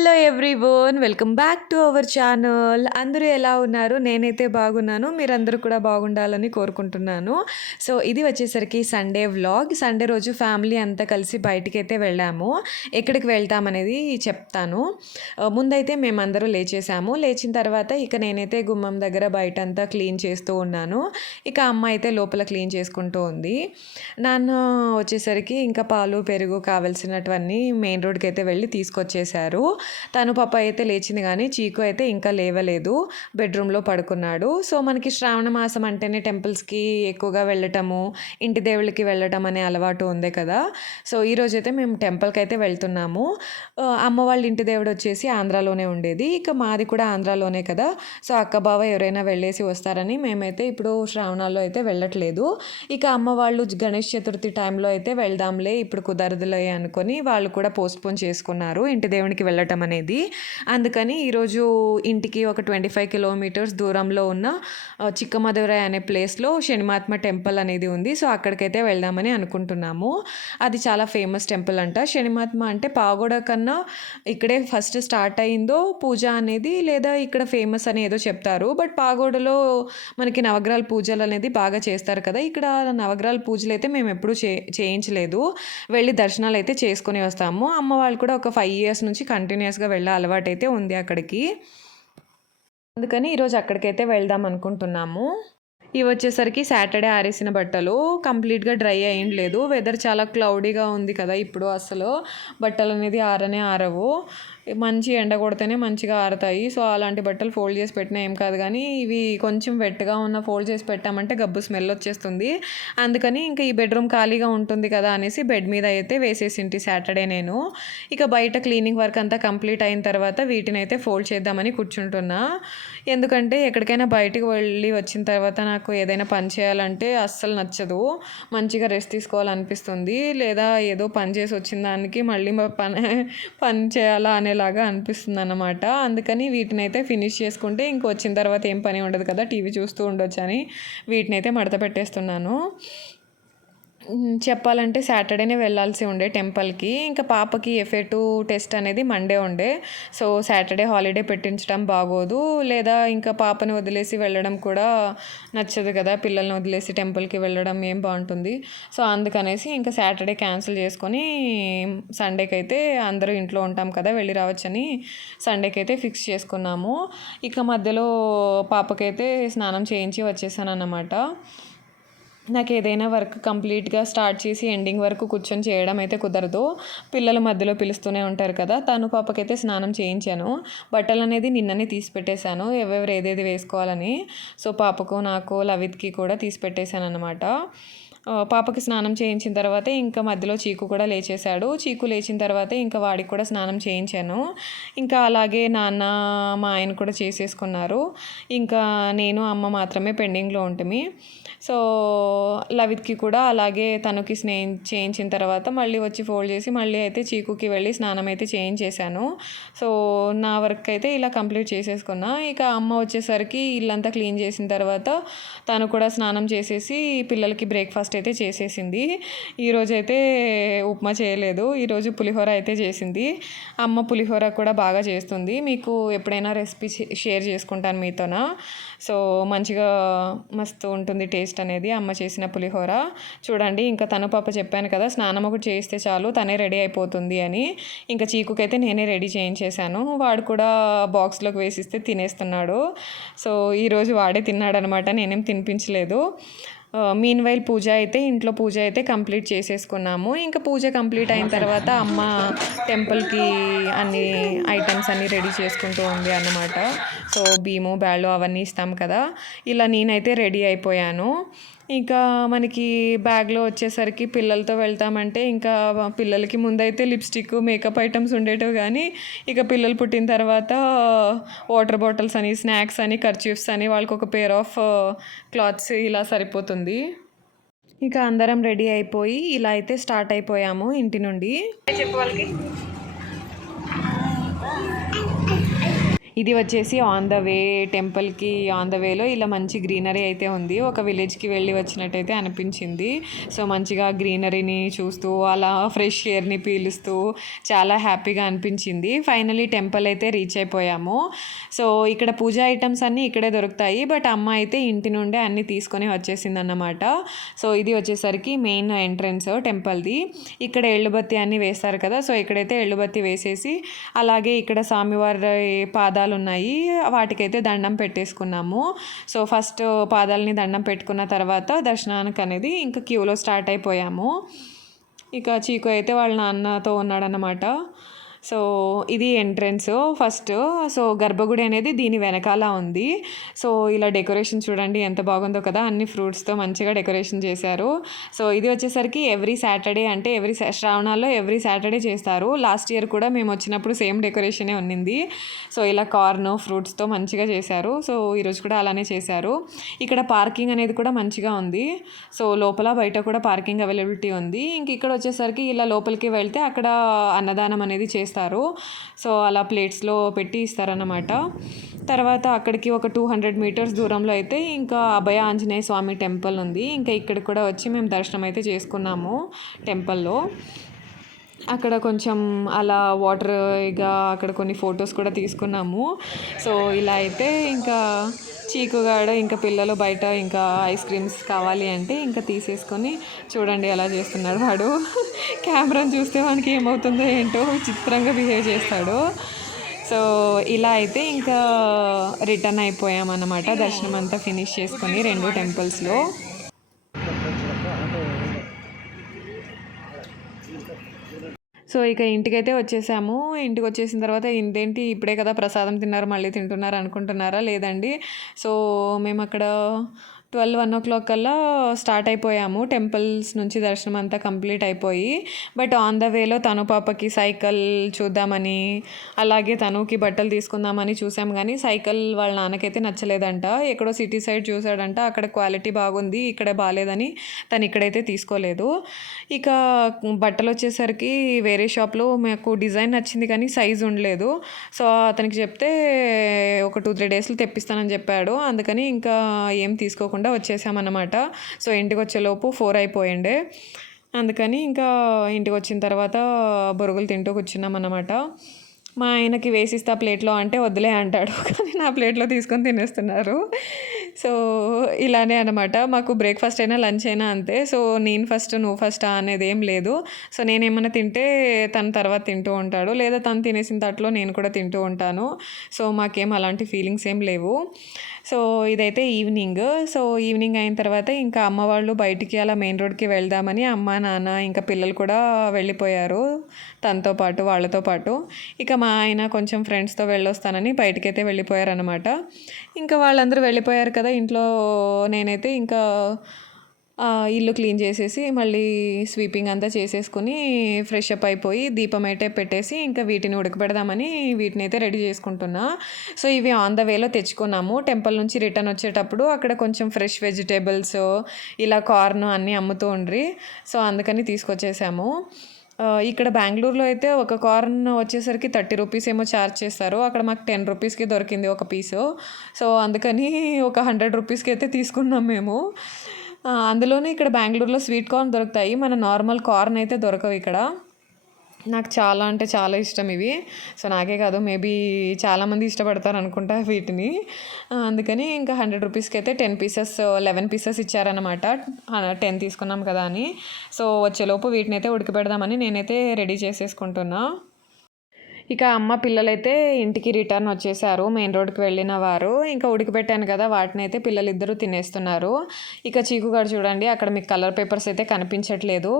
Hello everyone welcome back to our channel అందరూ ఎలా ఉన్నారు? నేనైతే బాగున్నాను. మీరందరూ కూడా బాగుండాలని కోరుకుంటున్నాను. సో ఇది వచ్చేసరికి సండే వ్లాగ్ సండే రోజు ఫ్యామిలీ అంతా కలిసి బయటికి అయితే వెళ్ళాము. ఎక్కడికి వెళ్తామనేది చెప్తాను. Uh, ముందైతే మేమందరూ లేచేసాము లేచిన తర్వాత ఇక నేనైతే గుమ్మం దగ్గర బయట అంతా క్లీన్ చేస్తూ ఉన్నాను. ఇక అమ్మ అయితే లోపల క్లీన్ చేసుకుంటూ ఉంది. నాన్న వచ్చేసరికి ఇంకా పాలు పెరుగు కావలసినటువన్నీ మెయిన్ రోడ్కి అయితే వెళ్ళి తీసుకొచ్చేసారు తను పాప అయితే లేచింది కానీ చీకు అయితే ఇంకా లేవలేదు బెడ్రూమ్లో పడుకున్నాడు. సో మనకి శ్రావణ మాసం అంటేనే టెంపుల్స్కి ఎక్కువగా వెళ్ళటము ఇంటి దేవుళ్ళకి వెళ్ళటం అనే అలవాటు ఉంది కదా. సో ఈరోజు అయితే మేము టెంపుల్కి అయితే వెళ్తున్నాము. అమ్మ వాళ్ళ ఇంటి దేవుడు వచ్చేసి ఆంధ్రాలోనే ఉండేది. ఇక మాది కూడా ఆంధ్రాలోనే కదా. సో అక్క బావ ఎవరైనా వెళ్ళేసి వస్తారని మేమైతే ఇప్పుడు శ్రావణాల్లో అయితే వెళ్ళట్లేదు. ఇక అమ్మ వాళ్ళు గణేష్ చతుర్థి టైంలో అయితే వెళ్దాంలే ఇప్పుడు కుదరదులే అనుకొని వాళ్ళు కూడా పోస్ట్పోన్ చేసుకున్నారు. ఇంటి దేవునికి వెళ్ళటం అనేది. అందుకని ఈరోజు ఇంటికి ఒక ట్వంటీ ఫైవ్ కిలోమీటర్స్ దూరంలో ఉన్న చిక్కమధురాయ్ అనే ప్లేస్లో శనిమాత్మ టెంపుల్ అనేది ఉంది. సో అక్కడికైతే వెళ్దామని అనుకుంటున్నాము. అది చాలా ఫేమస్ టెంపుల్ అంట. శనిమాత్మ అంటే పాగోడ కన్నా ఇక్కడే ఫస్ట్ స్టార్ట్ అయిందో పూజ అనేది లేదా ఇక్కడ ఫేమస్ అని ఏదో చెప్తారు. బట్ పాగోడలో మనకి నవగ్రహాల పూజలు అనేది బాగా చేస్తారు కదా. ఇక్కడ నవగ్రహాల పూజలు అయితే మేము ఎప్పుడూ చే చేయించలేదు. వెళ్ళి దర్శనాలు అయితే చేసుకొని వస్తాము. అమ్మ వాళ్ళు కూడా ఒక ఫైవ్ ఇయర్స్ నుంచి కంటిన్యూస్గా వెళ్ళే అలవాటు అయితే ఉంది అక్కడికి. అందుకని ఈరోజు అక్కడికైతే వెళ్దాం అనుకుంటున్నాము. ఇవి వచ్చేసరికి సాటర్డే ఆరేసిన బట్టలు. కంప్లీట్గా డ్రై అయ్యం లేదు. వెదర్ చాలా క్లౌడీగా ఉంది కదా ఇప్పుడు అసలు. బట్టలు అనేది ఆరనే ఆరవు. మంచి ఎండ కొడితేనే మంచిగా ఆరుతాయి. సో అలాంటి బట్టలు ఫోల్డ్ చేసి పెట్టినా ఏం కాదు కానీ ఇవి కొంచెం వెట్గా ఉన్న ఫోల్డ్ చేసి పెట్టామంటే గబ్బు స్మెల్ వచ్చేస్తుంది. అందుకని ఇంకా ఈ బెడ్రూమ్ ఖాళీగా ఉంటుంది కదా అనేసి బెడ్ మీద అయితే వేసేసింటి సాటర్డే నేను. ఇక బయట క్లీనింగ్ వర్క్ అంతా కంప్లీట్ అయిన తర్వాత వీటిని అయితే ఫోల్డ్ చేద్దామని కూర్చుంటున్నా. ఎందుకంటే ఎక్కడికైనా బయటికి వెళ్ళి వచ్చిన తర్వాత నాకు ఏదైనా పని చేయాలంటే అస్సలు నచ్చదు. మంచిగా రెస్ట్ తీసుకోవాలనిపిస్తుంది. లేదా ఏదో పని చేసి వచ్చిన దానికి మళ్ళీ పని పని చేయాలా లాగా అనిపిస్తుంది అన్నమాట అందుకని వీటిని అయితే ఫినిష్ చేసుకుంటే ఇంక వచ్చిన తర్వాత ఏం పని ఉండదు కదా టీవీ చూస్తూ ఉండొచ్చు అని వీటిని అయితే మడత పెట్టేస్తున్నాను. చెప్పాలంటే సాటర్డేనే వెళ్ళాల్సి ఉండే టెంపుల్కి. ఇంకా పాపకి ఎఫ్ఏ టూ టెస్ట్ అనేది మండే ఉండే. సో సాటర్డే హాలిడే పెట్టించడం బాగోదు. లేదా ఇంకా పాపని వదిలేసి వెళ్ళడం కూడా నచ్చదు కదా. పిల్లల్ని వదిలేసి టెంపుల్కి వెళ్ళడం ఏం బాగుంటుంది. సో అందుకనేసి ఇంకా సాటర్డే క్యాన్సిల్ చేసుకొని సండేకి అయితే అందరూ ఇంట్లో ఉంటాం కదా వెళ్ళి రావచ్చని సండేకి అయితే ఫిక్స్ చేసుకున్నాము. ఇక మధ్యలో పాపకైతే స్నానం చేయించి వచ్చేసాను అన్నమాట నాకు ఏదైనా వర్క్ కంప్లీట్గా స్టార్ట్ చేసి ఎండింగ్ వరకు కూర్చొని చేయడం అయితే కుదరదు. పిల్లలు మధ్యలో పిలుస్తూనే ఉంటారు కదా తను పాపకైతే స్నానం చేయించాను. బట్టలు అనేది నిన్ననే తీసి పెట్టేశాను ఎవరెవరు ఏదేది వేసుకోవాలని. సో పాపకు నాకు లవిత్కి కూడా తీసి పెట్టేశాను అనమాట పాపకి స్నానం చేయించిన తర్వాత ఇంకా మధ్యలో చీకు కూడా లేచేశాడు. చీకు లేచిన తర్వాత ఇంకా వాడికి కూడా స్నానం చేయించాను. ఇంకా అలాగే నాన్న మా ఆయన కూడా చేసేసుకున్నారు. ఇంకా నేను అమ్మ మాత్రమే పెండింగ్లో ఉంటుంది సో లవిత్కి కూడా అలాగే తనకి స్నే చేయించిన తర్వాత మళ్ళీ వచ్చి ఫోల్డ్ చేసి మళ్ళీ అయితే చీకుకి వెళ్ళి స్నానం అయితే చేయించేశాను. సో నా వర్క్ అయితే ఇలా కంప్లీట్ చేసేసుకున్నా. ఇక అమ్మ వచ్చేసరికి ఇల్లంతా క్లీన్ చేసిన తర్వాత తను కూడా స్నానం చేసేసి పిల్లలకి బ్రేక్ఫాస్ట్ అయితే చేసేసింది. ఈరోజు అయితే ఉప్మా చేయలేదు. ఈరోజు పులిహోర అయితే చేసింది. అమ్మ పులిహోర కూడా బాగా చేస్తుంది. మీకు ఎప్పుడైనా రెసిపీ షేర్ చేసుకుంటాను మీతోన? సో మంచిగా మస్తు ఉంటుంది టేస్ట్ అనేది అమ్మ చేసిన పులిహోర. చూడండి ఇంకా తను పాప చెప్పాను కదా స్నానం ఒకటి చేస్తే చాలు తనే రెడీ అయిపోతుంది అని. ఇంకా చీకుకైతే నేనే రెడీ చేయించేశాను. వాడు కూడా బాక్స్లోకి వేసిస్తే తినేస్తున్నాడు. సో ఈరోజు వాడే తిన్నాడనమాట. నేనేం తినిపించలేదు. మీన్ వైల్ పూజ అయితే ఇంట్లో పూజ అయితే కంప్లీట్ చేసేసుకున్నాము. ఇంకా పూజ కంప్లీట్ అయిన తర్వాత అమ్మ టెంపుల్కి అన్ని ఐటమ్స్ అన్నీ రెడీ చేసుకుంటూ ఉంది అన్నమాట. సో భీము బ్యాళ్ళు అవన్నీ ఇస్తాం కదా. ఇలా నేనైతే రెడీ అయిపోయాను. ఇంకా మనకి బ్యాగ్లో వచ్చేసరికి పిల్లలతో వెళ్తామంటే ఇంకా పిల్లలకి ముందైతే లిప్స్టిక్ మేకప్ ఐటమ్స్ ఉండేటివి కానీ ఇక పిల్లలు పుట్టిన తర్వాత వాటర్ బాటిల్స్ అని స్నాక్స్ అని కర్చీఫ్స్ అని వాళ్ళకి ఒక పేర్ ఆఫ్ క్లాత్స్ ఇలా సరిపోతుంది. ఇక అందరం రెడీ అయిపోయి ఇలా అయితే స్టార్ట్ అయిపోయాము ఇంటి నుండి. చెప్పు వాళ్ళకి. ఇది వచ్చేసి ఆన్ ద వే టెంపుల్కి ఆన్ ద వేలో ఇలా మంచి గ్రీనరీ అయితే ఉంది. ఒక విలేజ్కి వెళ్ళి వచ్చినట్టయితే అనిపించింది. సో మంచిగా గ్రీనరీని చూస్తూ అలా ఫ్రెష్ ఎయిర్ని పీలుస్తూ చాలా హ్యాపీగా అనిపించింది. ఫైనలీ టెంపుల్ అయితే రీచ్ అయిపోయాము. సో ఇక్కడ పూజ ఐటమ్స్ అన్నీ ఇక్కడే దొరుకుతాయి. బట్ అమ్మ అయితే ఇంటి నుండే అన్నీ తీసుకొని వచ్చేసింది అన్నమాట సో ఇది వచ్చేసరికి మెయిన్ ఎంట్రన్స్ టెంపుల్ది ఇక్కడ ఎళ్ళుబత్తి అన్నీ వేస్తారు కదా. సో ఇక్కడైతే ఎల్లుబత్తి వేసేసి అలాగే ఇక్కడ స్వామివారి పాదాలు ఉన్నాయి వాటికైతే దండం పెట్టేసుకున్నాము. సో ఫస్ట్ పాదాలని దండం పెట్టుకున్న తర్వాత దర్శనానికి అనేది ఇంకా క్యూలో స్టార్ట్ అయిపోయాము. ఇక చీకు అయితే వాళ్ళ నాన్నతో ఉన్నాడనమాట సో ఇది ఎంట్రన్స్ ఫస్ట్. సో గర్భగుడి అనేది దీని వెనకాల ఉంది. సో ఇలా డెకరేషన్ చూడండి ఎంత బాగుందో కదా. అన్ని ఫ్రూట్స్తో మంచిగా డెకరేషన్ చేశారు. సో ఇది వచ్చేసరికి ఎవ్రీ సాటర్డే అంటే ఎవ్రీ శ్రావణాల్లో ఎవ్రీ సాటర్డే చేస్తారు. లాస్ట్ ఇయర్ కూడా మేము వచ్చినప్పుడు సేమ్ డెకరేషనే ఉన్నింది. సో ఇలా కార్న్ ఫ్రూట్స్తో మంచిగా చేశారు. సో ఈరోజు కూడా అలానే చేశారు. ఇక్కడ పార్కింగ్ అనేది కూడా మంచిగా ఉంది. సో లోపల బయట కూడా పార్కింగ్ అవైలబిలిటీ ఉంది. ఇంక ఇక్కడ వచ్చేసరికి ఇలా లోపలికి వెళ్తే అక్కడ అన్నదానం అనేది చేస్తారు. సో అలా ప్లేట్స్లో పెట్టి ఇస్తారన్నమాట. తర్వాత అక్కడికి ఒక టూ హండ్రెడ్ మీటర్స్ దూరంలో అయితే ఇంకా అభయ ఆంజనేయ స్వామి టెంపుల్ ఉంది. ఇంకా ఇక్కడికి కూడా వచ్చి మేము దర్శనం అయితే చేసుకున్నాము టెంపుల్లో. అక్కడ కొంచెం అలా వాటర్ ఇక అక్కడ కొన్ని ఫొటోస్ కూడా తీసుకున్నాము. సో ఇలా అయితే ఇంకా చీకుగాడ ఇంకా పిల్లలు బయట ఇంకా ఐస్ క్రీమ్స్ కావాలి అంటే ఇంకా తీసేసుకొని చూడండి ఎలా చేస్తున్నాడు వాడు. కెమెరాను చూస్తే వానికి ఏమవుతుందో ఏంటో విచిత్రంగా బిహేవ్ చేస్తాడు. సో ఇలా అయితే ఇంకా రిటర్న్ అయిపోయామన్నమాట. దర్శనం అంతా ఫినిష్ చేసుకొని రెండు టెంపుల్స్లో సో ఇక ఇంటికైతే వచ్చేసాము. ఇంటికి వచ్చేసిన తర్వాత ఇదేంటి ఇప్పుడే కదా ప్రసాదం తిన్నారు మళ్ళీ తింటున్నారు అనుకుంటున్నారా? లేదండి. సో మేము అక్కడ ట్వెల్వ్ వన్ ఓ క్లాక్ కల్లా స్టార్ట్ అయిపోయాము. టెంపుల్స్ నుంచి దర్శనం అంతా కంప్లీట్ అయిపోయి బట్ ఆన్ ద వేలో తను పాపకి సైకిల్ చూద్దామని అలాగే తనుకి బట్టలు తీసుకుందామని చూసాం. కానీ సైకిల్ వాళ్ళ నాన్నకైతే నచ్చలేదంట. ఎక్కడో సిటీ సైడ్ చూసాడంట అక్కడ క్వాలిటీ బాగుంది ఇక్కడ బాగాలేదని తను ఇక్కడైతే తీసుకోలేదు. ఇక బట్టలు వచ్చేసరికి వేరే షాప్లో మాకు డిజైన్ నచ్చింది కానీ సైజ్ ఉండలేదు. సో అతనికి చెప్తే ఒక టూ త్రీ డేస్లో తెప్పిస్తానని చెప్పాడు. అందుకని ఇంకా ఏం తీసుకోకుండా వచ్చేసామన్నమాట. సో ఇంటికి వచ్చేలోపు ఫోర్ అయిపోయిండే. అందుకని ఇంకా ఇంటికి వచ్చిన తర్వాత బొరుగులు తింటూ కూర్చున్నాం అన్నమాట మా ఆయనకి వేసిస్తా ప్లేట్లో అంటే వద్దులే అంటాడు. కానీ నా ప్లేట్లో తీసుకొని తినేస్తున్నారు. సో ఇలానే అనమాట మాకు బ్రేక్ఫాస్ట్ అయినా లంచ్ అయినా అంతే. సో నేను ఫస్ట్ నువ్వు ఫస్ట్ అనేది ఏం లేదు. సో నేను ఏమైనా తింటే తన తర్వాత తింటూ ఉంటాడు. లేదా తను తినేసిన తట్లో నేను కూడా తింటూ ఉంటాను. సో మాకేం అలాంటి ఫీలింగ్స్ ఏం లేవు. సో ఇదైతే ఈవినింగ్ సో ఈవినింగ్ అయిన తర్వాత ఇంకా అమ్మ వాళ్ళు బయటికి అలా మెయిన్ రోడ్కి వెళ్దామని అమ్మ నాన్న ఇంకా పిల్లలు కూడా వెళ్ళిపోయారు. తనతో పాటు వాళ్ళతో పాటు. ఇక మా ఆయన కొంచెం ఫ్రెండ్స్తో వెళ్ళొస్తానని బయటికైతే వెళ్ళిపోయారనమాట ఇంకా వాళ్ళందరూ వెళ్ళిపోయారు కదా ఇంట్లో నేనైతే ఇంకా ఇల్లు క్లీన్ చేసేసి మళ్ళీ స్వీపింగ్ అంతా చేసేసుకుని ఫ్రెష్ అప్ అయిపోయి దీపం అయితే పెట్టేసి ఇంకా వీటిని ఉడకబెడదామని వీటిని అయితే రెడీ చేసుకుంటున్నా. సో ఇవి ఆన్ ద వేలో తెచ్చుకున్నాము. టెంపుల్ నుంచి రిటర్న్ వచ్చేటప్పుడు అక్కడ కొంచెం ఫ్రెష్ వెజిటేబుల్స్ ఇలా కార్న్ అన్నీ అమ్ముతూ ఉండ్రి. సో అందుకని తీసుకొచ్చేసాము. ఇక్కడ బెంగళూరులో అయితే ఒక కార్న్ వచ్చేసరికి థర్టీ రూపీస్ ఏమో ఛార్జ్ చేస్తారు. అక్కడ మాకు టెన్ రూపీస్కి దొరికింది ఒక పీసు సో అందుకని ఒక హండ్రెడ్ రూపీస్కి అయితే తీసుకున్నాం మేము. అందులోనే ఇక్కడ బెంగళూరులో స్వీట్ కార్న్ దొరుకుతాయి. మన నార్మల్ కార్న్ అయితే దొరకవు ఇక్కడ. నాకు చాలా అంటే చాలా ఇష్టం ఇవి. సో నాకే కాదు మేబీ చాలామంది ఇష్టపడతారు అనుకుంటా వీటిని. అందుకని ఇంకా హండ్రెడ్ రూపీస్కి అయితే టెన్ పీసెస్ లెవెన్ పీసెస్ ఇచ్చారనమాట టెన్ తీసుకున్నాం కదా అని. సో వచ్చేలోపు వీటిని అయితే ఉడకబెడదామని నేనైతే రెడీ చేసేసుకుంటున్నాను ఇక అమ్మ పిల్లలైతే ఇంటికి రిటర్న్ వచ్చేసారు. మెయిన్ రోడ్కి వెళ్ళిన వారు. ఇంకా ఉడికిపెట్టాను కదా వాటిని అయితే పిల్లలిద్దరూ తినేస్తున్నారు. ఇక చీకుగాడు చూడండి అక్కడ మీకు కలర్ పేపర్స్ అయితే కనిపించట్లేదు.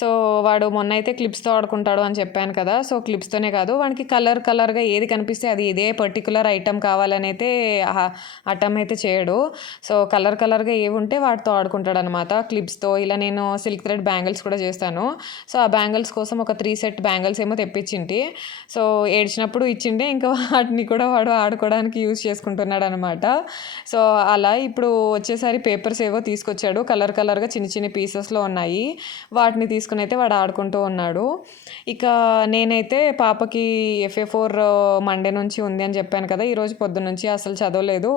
సో వాడు మొన్న అయితే క్లిప్స్తో ఆడుకుంటాడు అని చెప్పాను కదా సో క్లిప్స్తోనే కాదు వానికి కలర్ కలర్గా ఏది కనిపిస్తే అది ఇదే పర్టికులర్ ఐటమ్ కావాలని అయితే అటమ్ అయితే చేయడు. సో కలర్ కలర్గా ఏవి ఉంటే వాటితో ఆడుకుంటాడు అనమాట క్లిప్స్తో ఇలా నేను సిల్క్ థ్రెడ్ బ్యాంగిల్స్ కూడా చేస్తాను. సో ఆ బ్యాంగిల్స్ కోసం ఒక త్రీ సెట్ బ్యాంగిల్స్ ఏమో తెప్పించింటి. సో ఏడ్చినప్పుడు ఇచ్చిండే ఇంకా వాటిని కూడా వాడు ఆడుకోవడానికి యూజ్ చేసుకుంటున్నాడు అనమాట సో అలా ఇప్పుడు వచ్చేసరి పేపర్స్ ఏవో తీసుకొచ్చాడు. కలర్ కలర్గా చిన్న చిన్న పీసెస్లో ఉన్నాయి. వాటిని తీసుకుని అయితే వాడు ఆడుకుంటూ ఉన్నాడు. ఇక నేనైతే పాపకి ఎఫ్ఏ ఫోర్ మండే నుంచి ఉంది అని చెప్పాను కదా ఈరోజు పొద్దున్న నుంచి అసలు చదవలేదు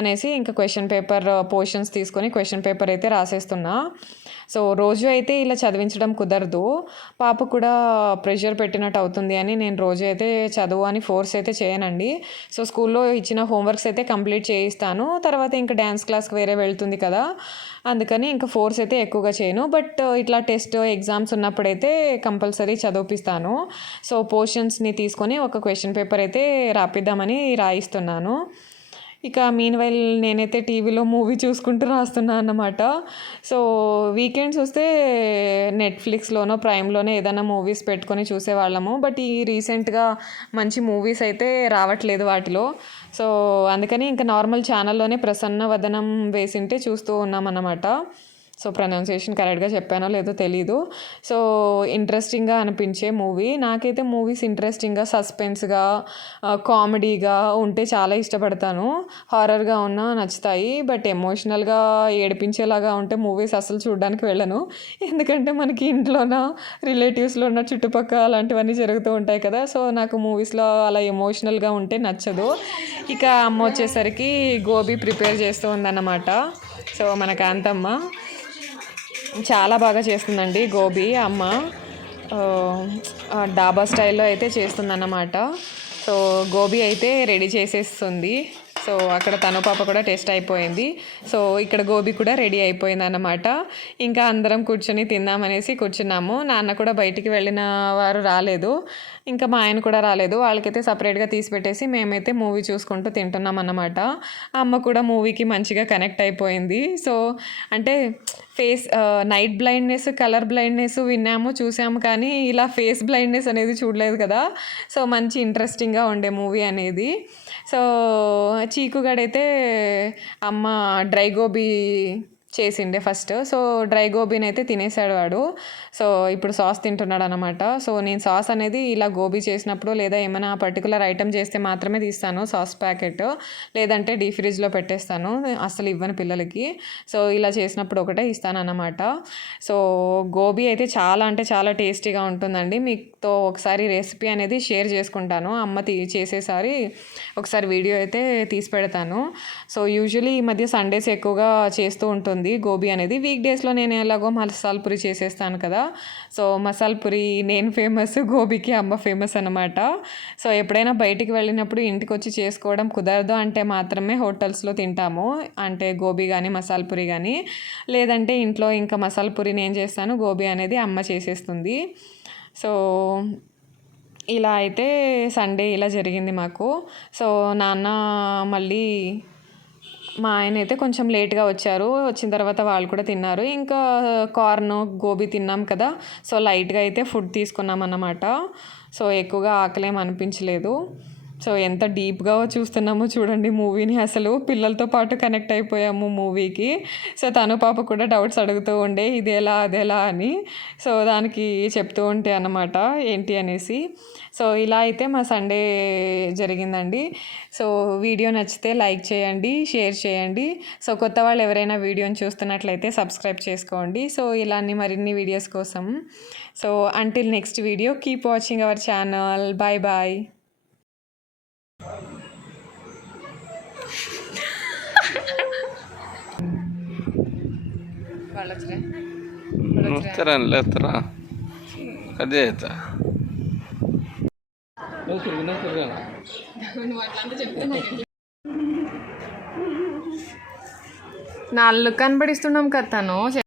అనేసి ఇంకా క్వశ్చన్ పేపర్ పోర్షన్స్ తీసుకొని క్వశ్చన్ పేపర్ అయితే రాసేస్తున్నా. సో రోజు అయితే ఇలా చదివించడం కుదరదు. పాప కూడా ప్రెషర్ పెట్టినట్టు అవుతుంది అని నేను రోజు అయితే చదువు అని ఫోర్స్ అయితే చేయనండి. సో స్కూల్లో ఇచ్చిన హోంవర్క్స్ అయితే కంప్లీట్ చేయిస్తాను. తర్వాత ఇంకా డ్యాన్స్ క్లాస్కి వేరే వెళ్తుంది కదా. అందుకని ఇంకా ఫోర్స్ అయితే ఎక్కువగా చేయను. బట్ ఇట్లా టెస్ట్ ఎగ్జామ్స్ ఉన్నప్పుడైతే కంపల్సరీ చదివిపిస్తాను. సో పోర్షన్స్ని తీసుకొని ఒక క్వశ్చన్ పేపర్ అయితే రాపిద్దామని రాయిస్తున్నాను. ఇక మీన్ వైల్ నేనైతే టీవీలో మూవీ చూసుకుంటూ రాస్తున్నాను అన్నమాట. సో వీకెండ్స్ వస్తే నెట్ఫ్లిక్స్లోనో ప్రైమ్లోనో ఏదైనా మూవీస్ పెట్టుకొని చూసేవాళ్ళము. బట్ ఈ రీసెంట్గా మంచి మూవీస్ అయితే రావట్లేదు వాటిలో. సో అందుకని ఇంకా నార్మల్ ఛానల్లోనే ప్రసన్న వదనం వేసింటే చూస్తూ ఉన్నామన్నమాట. సో ప్రొనౌన్సియేషన్ కరెక్ట్గా చెప్పానో లేదో తెలీదు. సో ఇంట్రెస్టింగ్గా అనిపించే మూవీ. నాకైతే మూవీస్ ఇంట్రెస్టింగ్గా సస్పెన్స్గా కామెడీగా ఉంటే చాలా ఇష్టపడతాను. హారర్గా ఉన్నా నచ్చుతాయి. బట్ ఎమోషనల్గా ఏడిపించేలాగా ఉంటే మూవీస్ అసలు చూడడానికి వెళ్ళను. ఎందుకంటే మనకి ఇంట్లోన రిలేటివ్స్లో ఉన్న చుట్టుపక్కల అలాంటివన్నీ జరుగుతూ ఉంటాయి కదా. సో నాకు మూవీస్లో అలా ఎమోషనల్గా ఉంటే నచ్చదు. ఇక అమ్మ వచ్చేసరికి గోబీ ప్రిపేర్ చేస్తూ ఉందన్నమాట. సో మన కాంతమ్మ. చాలా బాగా చేస్తుందండి గోబీ అమ్మ డాబా స్టైల్లో అయితే చేస్తుందన్నమాట. సో గోబీ అయితే రెడీ చేసేస్తుంది. సో అక్కడ తను పాప కూడా టేస్ట్ అయిపోయింది. సో ఇక్కడ గోబీ కూడా రెడీ అయిపోయింది అన్నమాట ఇంకా అందరం కూర్చొని తిందామనేసి కూర్చున్నాము. నాన్న కూడా బయటికి వెళ్ళిన వారు రాలేదు. ఇంకా మా ఆయన కూడా రాలేదు. వాళ్ళకైతే సపరేట్గా తీసి పెట్టేసి మేమైతే మూవీ చూసుకుంటూ తింటున్నాం అన్నమాట అమ్మ కూడా మూవీకి మంచిగా కనెక్ట్ అయిపోయింది. సో అంటే face night blindness colour blindness విన్నాము చూసాము కానీ ఇలా ఫేస్ బ్లైండ్నెస్ అనేది చూడలేదు కదా. సో మంచి ఇంట్రెస్టింగ్గా ఉండే మూవీ అనేది. సో చీకుగాడైతే అమ్మ డ్రై గోబీ చేసిండే ఫస్ట్. సో డ్రై గోబీని అయితే తినేసాడు వాడు. సో ఇప్పుడు సాస్ తింటున్నాడు అనమాట సో నేను సాస్ అనేది ఇలా గోబీ చేసినప్పుడు లేదా ఏమైనా పర్టికులర్ ఐటమ్ చేస్తే మాత్రమే తీస్తాను సాస్ ప్యాకెట్. లేదంటే డీ ఫ్రిడ్జ్లో పెట్టేస్తాను. అసలు ఇవ్వను పిల్లలకి. సో ఇలా చేసినప్పుడు ఒకటే ఇస్తాను అన్నమాట సో గోబీ అయితే చాలా అంటే చాలా టేస్టీగా ఉంటుందండి. మీతో ఒకసారి రెసిపీ అనేది షేర్ చేసుకుంటాను. అమ్మ తీ చేసేసారి ఒకసారి వీడియో అయితే తీసి పెడతాను. సో యూజువలీ ఈ మధ్య సండేస్ ఎక్కువగా చేస్తూ ఉంటుంది గోబీ అనేది. వీక్ డేస్లో నేను ఎలాగో మసాలా పూరి చేసేస్తాను కదా. సో మసాలా పూరి నేను ఫేమస్ గోబీకి అమ్మ ఫేమస్ అనమాట సో ఎప్పుడైనా బయటికి వెళ్ళినప్పుడు ఇంటికి వచ్చి చేసుకోవడం కుదరదు అంటే మాత్రమే హోటల్స్లో తింటాము. అంటే గోబీ కానీ మసాలా పూరి కానీ లేదంటే ఇంట్లో ఇంకా మసాలా పూరి నేను చేస్తాను? గోబీ అనేది అమ్మ చేసేస్తుంది. సో ఇలా అయితే సండే ఇలా జరిగింది మాకు. సో నాన్న మళ్ళీ మా ఆయన అయితే కొంచెం లేట్గా వచ్చారు. వచ్చిన తర్వాత వాళ్ళు కూడా తిన్నారు. ఇంకా కార్న్ గోబీ తిన్నాం కదా. సో లైట్గా అయితే ఫుడ్ తీసుకున్నాం అన్నమాట సో ఎక్కువగా ఆకలేం అనిపించలేదు. సో ఎంత డీప్గా చూస్తున్నామో చూడండి మూవీని. అసలు పిల్లలతో పాటు కనెక్ట్ అయిపోయాము మూవీకి. సో తను పాప కూడా డౌట్స్ అడుగుతూ ఉండే ఇది ఎలా అది ఎలా? అని. సో దానికి చెప్తూ ఉంటే అన్నమాట ఏంటి? అనేసి. సో ఇలా అయితే మా సండే జరిగిందండి. సో వీడియో నచ్చితే లైక్ చేయండి షేర్ చేయండి. సో కొత్త వాళ్ళు ఎవరైనా వీడియోని చూస్తున్నట్లయితే సబ్స్క్రైబ్ చేసుకోండి. సో ఇలాంటి మరిన్ని వీడియోస్ కోసం. So until next video keep watching our channel bye bye వస్తారా లేస్తారా? అదే అవుతా నా అల్లు కనబడిస్తున్నాం కదా తను.